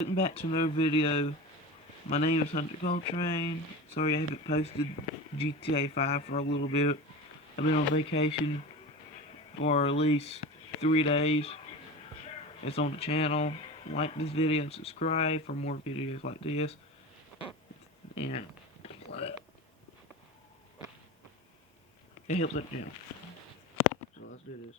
Getting back to another video. My name is Hunter Coltrane. Sorry I haven't posted GTA 5 for a little bit. I've been on vacation for at least 3 days. It's on the channel. Like this video and subscribe for more videos like this. And it helps out the channel. So let's do this.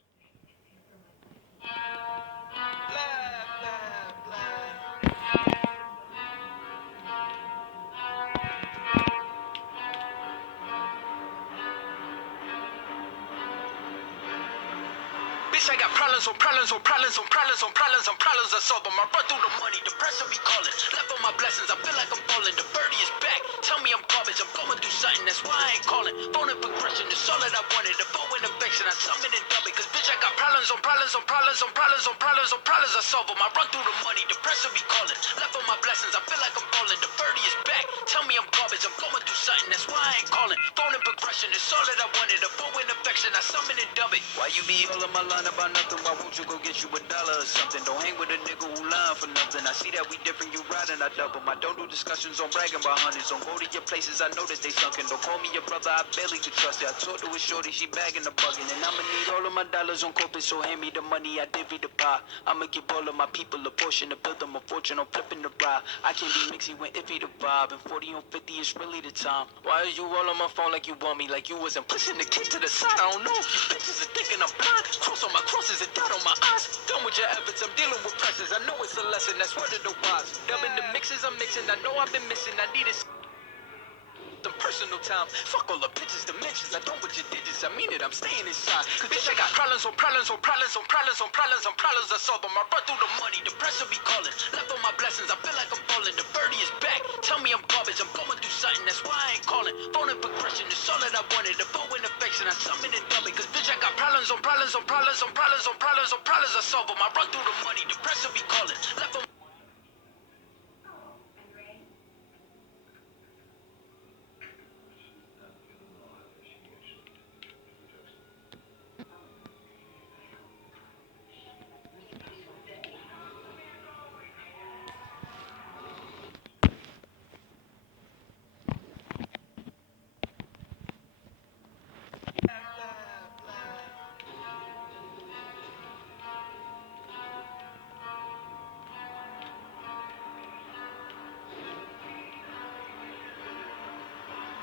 Bitch, I got problems on problems on problems on problems on problems on problems I solve them. I run through the money, the pressure be calling. Left on my blessings, I feel like I'm falling. The birdie is back, tell me I'm garbage. I'm going through something, that's why I ain't calling. Phone and progression, it's all that I wanted. The phone and affection, I summon and dub it. Cause bitch, I got problems on problems on problems on problems on problems on problems I solve them. I run through the money, the pressure be calling. Left on my blessings, I feel like I'm falling. The birdie is back, tell me I'm garbage. I'm going through something, that's why I ain't calling. Phone and progression, it's all that I wanted. The phone and affection, I summon and dub it. Why you be all in my line about nothing? Why won't you go get you $1 or something? Don't hang with a nigga who lying for nothing. I see that we different, you riding, I double. I don't do discussions on bragging about hundreds. Don't go to your places, I know that they sunken. Don't call me your brother, I barely could trust it. I talked to a shorty, she bagging the bugging. And I'ma need all of my dollars on corporate, so hand me the money, I divvy the pie. I'ma give all of my people a portion to build them a fortune. I'm flipping the ride. I can't be mixy when iffy the vibe. And 40 on 50 is really the time. Why is you all on my phone like you want me? Like you wasn't pushing the kid to the side. I don't know if you bitches are thinking I'm blind. Cross on my crosses and dot on my eyes. Done with your efforts, I'm dealing with pressures. I know it's a lesson, that's word of the wise. Dubbing the mixes I'm mixing, I know I've been missing. I needed some personal time. Fuck all the pictures, dimensions. I don't with your digits, I mean it, I'm staying inside. Cause bitch, I got problems on problems on problems on problems on problems on problems I solve them. I run through the money, the pressure be calling. Left on my blessings, I feel like I'm falling. The birdie is back, tell me I'm garbage. I'm going through something, that's why I ain't calling. Phone and progression, it's all that I wanted. The phone and affection, I summon and dub it. Cause bitch, I got problems on problems on problems on problems on problems on problems I solve them. I run through the money, the pressure be calling. Left on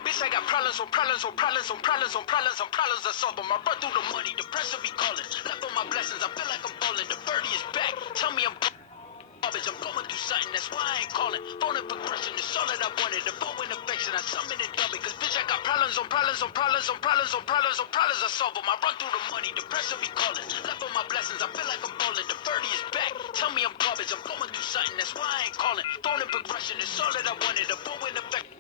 bitch, I got problems on problems on problems on problems on problems on problems I solve them. I run through the money, the pressure be calling. Left on my blessings, I feel like I'm falling. The birdie is back, tell me I'm garbage. I'm going through something, that's why I ain't calling. Phone and progression, it's all that I wanted. The phone and affection, I summon and dub it. Cause bitch, I got problems on problems on problems on problems on problems on problems I solve them. I run through the money, the pressure be calling. Left on my blessings, I feel like I'm falling. The birdie is back, tell me I'm garbage. I'm going through something, that's why I ain't calling. Phone and progression, it's all that I wanted. The phone and affection,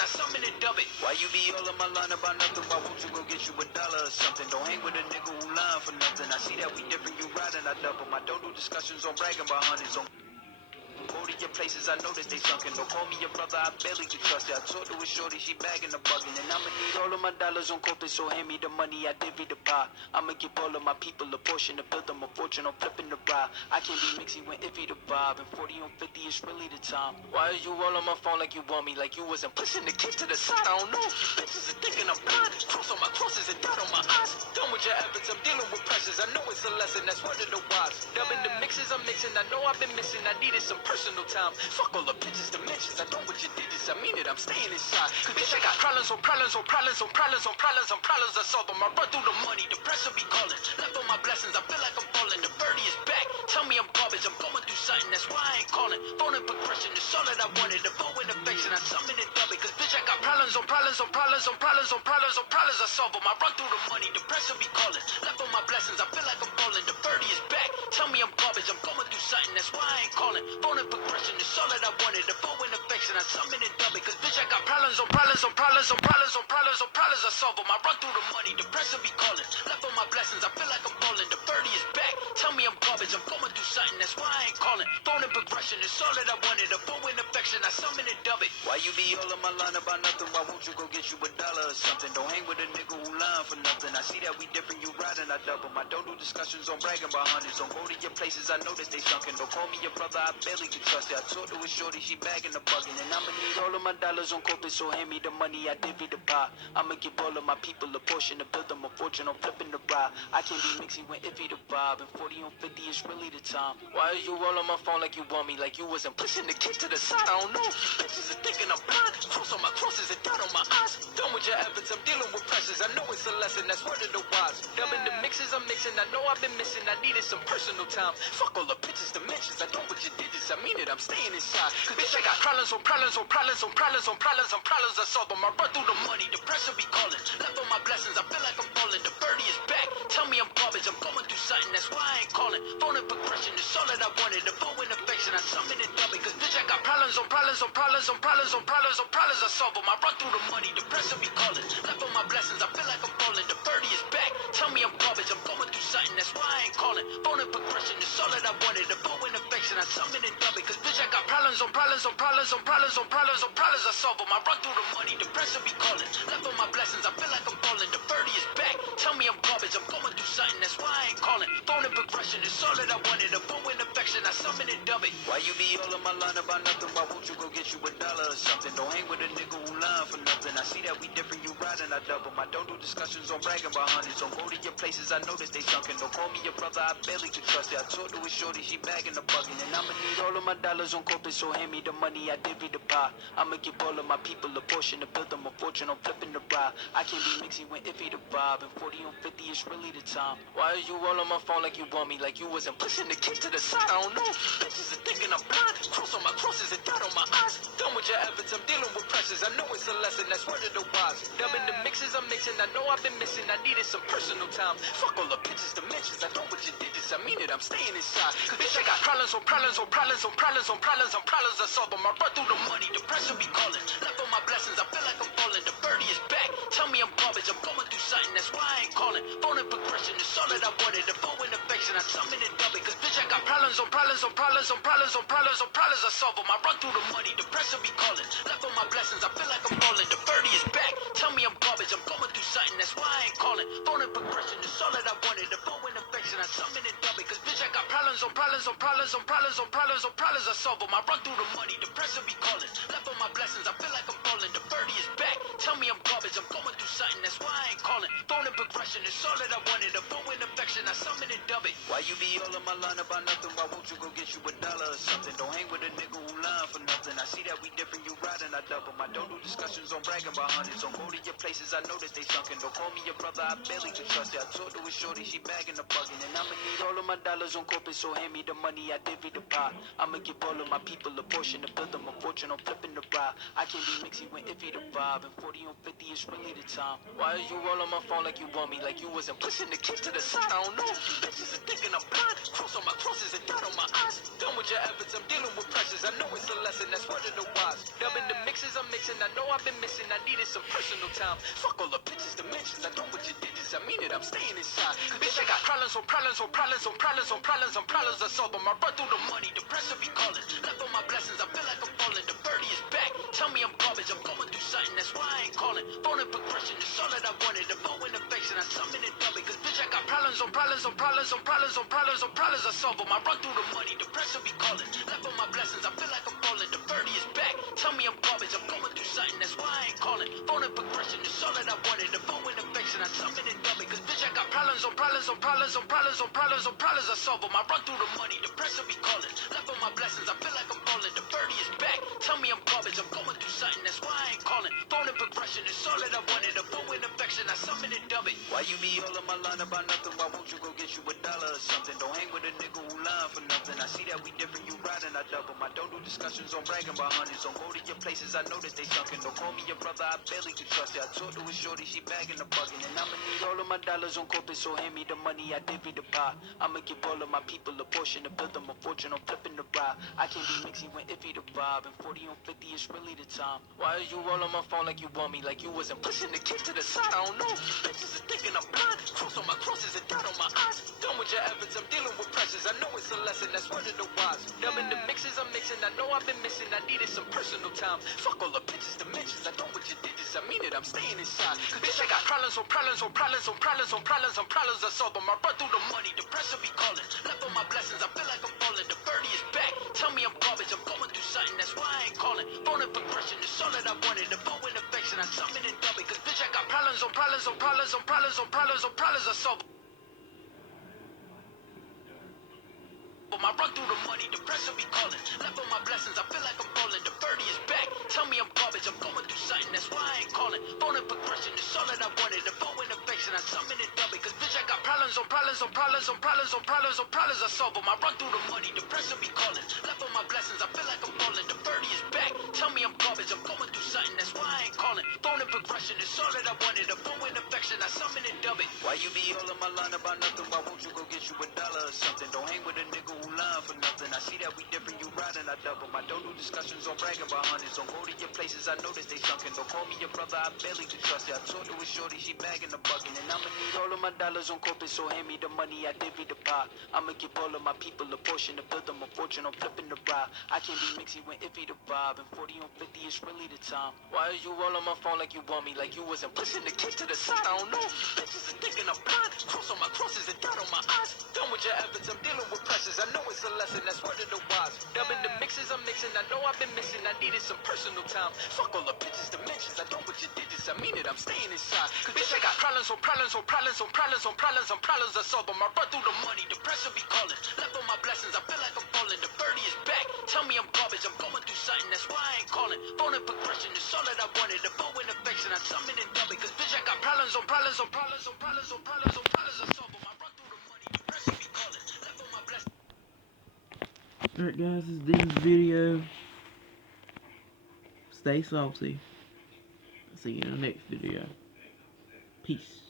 I summon and dub it. Why you be all in my line about nothing? Why won't you go get you $1 or something? Don't hang with a nigga who lying for nothing. I see that we different, you riding, I double. I don't do discussions on bragging about hundreds. On go to your places, I know that they sunken. Don't call me your brother, I barely could trust it. I talked to a shorty, she bagging the bugging. And I'ma need all of my dollars on corporate, so hand me the money, I divvy the pie. I'ma give all of my people a portion to build them a fortune. I'm flipping the ride. I can't be mixy when iffy the vibe. And 40 on 50 is really the time. Why is you all on my phone like you want me? Like you wasn't pushing the kid to the side. I don't know if you bitches are thinking I'm blind. Cross on my crosses and dot on my eyes. Done with your efforts, I'm dealing with pressures. I know it's a lesson, that's word of the wise. Dubbing the mixes I'm mixing, I know I've been missing. I needed some personal time. Fuck all the pictures, dimensions. I don't with your digits, I mean it, I'm staying inside. Cause bitch, I got problems on problems on problems on problems on problems on problems I solve them. I run through the money, the pressure be calling. Left on my blessings, I feel like I'm falling. The birdie is back, tell me I'm garbage. I'm going through something, that's why I ain't calling. Phone and progression, it's all that I wanted. The phone and affection, I summon and dub it. Cause bitch, I got problems on problems on problems on problems on problems on problems I solve them. I run through the money, the pressure be calling. Left on my blessings, I feel like I'm falling. The birdie is back, tell me I'm garbage. I'm going through something, that's why I ain't calling. Phone and progression, It's all that I wanted. The bow and affection, I summon and dub it. Cause bitch, I got problems on problems on problems on problems on problems on problems. I solve them. I run through the money. The pressure be calling. Left on my blessings. I feel like I'm falling. The birdie is back. Tell me I'm garbage. I'm going through something. That's why I ain't calling. Phone and progression. It's all that I wanted. The bow and affection, I summon and dub it. Why you be all on my line about nothing? Why won't you go get you $1 or something? Don't hang with a nigga who lying for nothing. I see that we different. You riding, I double. I don't do discussions on bragging about hundreds. Don't go to your places. I know that they sunken. Don't call me your brother. I barely can trust it. I talked to a shorty. She bagging the bugging. And I'ma need all of my dollars on corporate. So hand me the money. I divvy the pie. I'ma give all of my people a portion to build them a fortune. I'm flipping the ride. I can't be mixing when iffy the vibe. And 40 on 50 is really the time. Why are you all on my phone like you want me? Like you wasn't pushing the kids to the side. I don't know if you bitches are thinking I'm blind. Cross on my crosses and down on my eyes. Done with your efforts. I'm dealing with pressures. I know it's a lesson. That's word of the wise. Dubbing the mixes I'm mixing. I know I've been missing. I needed some personal time. Fuck all the pictures, dimensions. I don't with your digits. I mean it. I'm staying inside. Cause bitch, I got problems on problems on problems on problems on problems on problems. I solve them. I run through the money. The pressure be calling. Left on my blessings. I feel like I'm falling. The birdie is back. Tell me I'm garbage. I'm going through something. That's why I ain't calling. Phone and progression. It's all that I wanted. The bow and affection. I summon and dub it. Cause bitch, I got problems on problems on problems on problems on problems on problems. I solve them. I run through the money. The pressure be calling. Left on my blessings. I feel like I'm falling. The birdie is back. Tell me I'm garbage. I'm going through something. That's why I ain't calling. Phone and progression. It's all that I wanted. The bow and affection. I summon and dub it. Cause bitch, I got problems on problems on problems on problems on problems on problems. I solve them. I run through the money. The pressure be calling. Left on my blessings. I feel like I'm falling. The birdie is back. Tell me I'm garbage. I'm going through something. That's why I ain't calling. Phone and progression. It's all that I wanted. The bow and affection. I summon and dub it. Why you be all on my line about nothing? Why won't you go get you $1 or something? Don't hang with a nigga who lying for nothing. I see that we different. You riding, I double. I don't do discussions on bragging about hundreds. Don't go to your places. I know that they sunken. Don't call me your brother. I barely can trust it. I talked to a shorty. She bagging the bugging. And I'ma need all of my dollars on corporate. So hand me the money. I divvy the pie. I'ma give all of my people a portion to build them a fortune. I'm flipping the ride. I can't be mixing when iffy the vibe. And 40 on 50 is really the time. Why are you all on my phone like you want me? Like you wasn't pushing the kids to the side. I don't know if you bitches are thinking I'm blind. Cross on my crosses and down on my eyes. Done with your efforts. I'm dealing with pressures. I know it's a lesson. That's word of the wise. Dubbing the mixes I'm mixing. I know I've been missing. I needed some personal time. Fuck all the pictures, dimensions. I don't with your digits. I mean it. I'm staying inside. Cause bitch, I got problems on problems on problems on problems on problems on problems. I solve them. I run through the money. The pressure be calling. Left on my blessings. I feel like I'm falling. The birdie is back. Tell me I'm garbage. I'm going through something. That's why I ain't calling. Phone and progression. It's all that I wanted. The bow and affection. I summon and dub it. Cause bitch, I got problems on problems on problems on problems on problems on problems. I solve them. I run through the money. The pressure be calling. Left on my blessings. I feel like I'm falling. The birdie is back. Tell me I'm garbage. I'm going through something. That's why I ain't calling. Phone and progression. It's all that I wanted. The bow and affection. I summon and dub it. Cause bitch, I got problems on problems on problems on problems on problems on problems. I solve them. I run through the money. The pressure be calling. Left on my blessings. I feel like I'm falling. The birdie is back. Tell me I'm garbage. I'm going through something. That's why I ain't calling. Phone and progression. It's all that I wanted. The bow and affection. I summon and dub it. Why you be all on my line about nothing? Why won't you go get you $1 or something? Don't hang with a nigga who lying for nothing. I see that we different. You riding, I double. I don't do discussions on bragging about hundreds. Don't go to your places. I know that they sunken. Don't call me your brother. I barely can trust it. I talked to a shorty. She bagging the bugging. And I'ma need all of my dollars on corporate. So hand me the money. I divvy the pie. I'ma give all of my people a portion to build them a fortune. I'm flipping the ride. I can't be mixing when iffy the vibe. And 40 on 50 is really the time. Why are you all on my phone like you want me? Like you wasn't pushing the kids to the side. I don't know if you bitches are thinking I'm blind. Cross on my crosses and down on my eyes. Done with your efforts. I'm dealing with pressures. I know it's a lesson. That's word of the wise. Dubbing the mixes I'm mixing. I know I've been missing. I needed some personal time. Fuck all the pictures, dimensions. I don't with your digits. I mean it. I'm staying inside. Bitch, I got problems on problems on problems on problems on problems on problems. I solve them. I run through the money. The pressure be calling. Left on my blessings. I feel like I'm falling. The birdie is back. Tell me I'm garbage. I'm going through something. That's why I ain't calling. Phone and progression. It's all that I wanted. The bow and affection. I summon and dub it. Cause bitch, I got problems on problems on problems on problems on problems on problems. I solve them. I run through the money. The pressure be calling. Left on my blessings. I feel like I'm falling. The birdie is back. Tell me I'm garbage. I'm going through something. That's why I ain't calling. Phone and progression. It's all that I wanted. The bow and affection. I summon and dub it. Cause bitch, I got problems on problems on problems on problems on problems on problems. I solve them. I run through the money. The pressure be calling. Left on my blessings. I feel like I'm falling. The birdie is back. Tell me I'm garbage. I'm going through something. That's why I ain't calling. Phone and progression. It's all that I wanted. The bow and affection. I I summon and dub it. Why you be all on my line about nothing? Why won't you go get you $1 or something? Don't hang with a nigga who lying for nothing. I see that we different, you riding, I double. I don't do discussions on bragging about hundreds. Don't go to your places, I know that they sunken. Don't call me your brother, I barely can trust you. I talked to a shorty, she bagging the bugging. And I'ma need all of my dollars on corporate, so hand me the money, I divvy the pie. I'ma give all of my people a portion to build them a fortune. I'm flipping the ride. I can't be mixy when iffy the vibe. And 40 on 50 is really the time. Why is you all on my phone like you want me? Like you wasn't pushing the kid to the side. I don't know if you bitches are thinking I'm blind. Cross on my crosses and dot on my eyes. Done with your efforts, I'm dealing with pressures. I know it's a lesson, that's one of the wise. Dubbing the mixes I'm mixing, I know I've been missing. I needed some personal time. Fuck all the pictures, dimensions. I know what you did this, I mean it, I'm staying inside. Bitch, I got problems on problems on problems on problems on problems on problems. I solve them. I run through the money, the pressure be calling. Left on my blessings, I feel like I'm falling. The birdie is back. Tell me I'm garbage, I'm going through something, that's why I ain't calling. Phone and progression, it's all that I wanted. The phone and affection, I summon and dub it. Cause bitch, I got problems on problems on problems on problems on problems on problems. I solve them. I run through the money, the pressure be calling. Left on my blessings, I feel like I'm falling. The birdie is back. Tell me I'm garbage, I'm going through something, that's why I ain't calling. Phone and progression, it's all that I wanted. The phone and affection, I summon and dub it. Cause bitch, I got problems on problems on problems on problems on problems on problems. I solve them. I run through the money, the pressure be calling. Left on my blessings, I feel like I'm falling. The birdie is back. Tell me I'm garbage, I'm going through something, that's why I ain't calling. Phone and progression, it's all that I wanted. The phone and affection, I summon and dub it. Why you be all on my line about nothing? Why won't you go get you $1 or something? Don't hang with a nigga who lying for nothing. I see that we different, you riding, I double. I don't do discussions on bragging about hundreds. Don't go to your places, I know that they sunken. Don't call me your brother, I barely can trust you. I talked to a shorty, she bagging the bugging. And I'ma need all of my dollars on corporate, so hand me the money, I divvy the pie. I'ma give all of my people a portion to build them a fortune. I'm flipping the ride. I can't be mixy when iffy the vibe. And 40 on 50 is really the time. Why is you all on my phone like you want me? Like you wasn't pushing the kid to the side. I don't know if you bitches are thinking I'm blind. Cross on my crosses and dot on my eyes. Done with your efforts, I'm dealing with pressures. I know it's a lesson, that's one of the wise. Dubbing the mixes I'm mixing, I know I've been missing. I needed some personal time. Fuck all the pictures, dimensions. I know what you did this, I mean it, I'm staying inside. Cause bitch, I got problems on problems on problems on problems on problems on problems. I solve them. I run through the money, the pressure be calling. Left on my blessings, I feel like I'm falling. The birdie is back. Tell me I'm garbage, I'm going through something, that's why I ain't calling. Phone and progression, it's all that I wanted. The phone and affection, I summon and dub it. Cause bitch, I got problems on problems on problems on problems on problems on problems. I solve them. I run through the money, the pressure be calling. Left on my blessings. Alright guys, this is the end of the video. Stay salty. See you in the next video. Peace.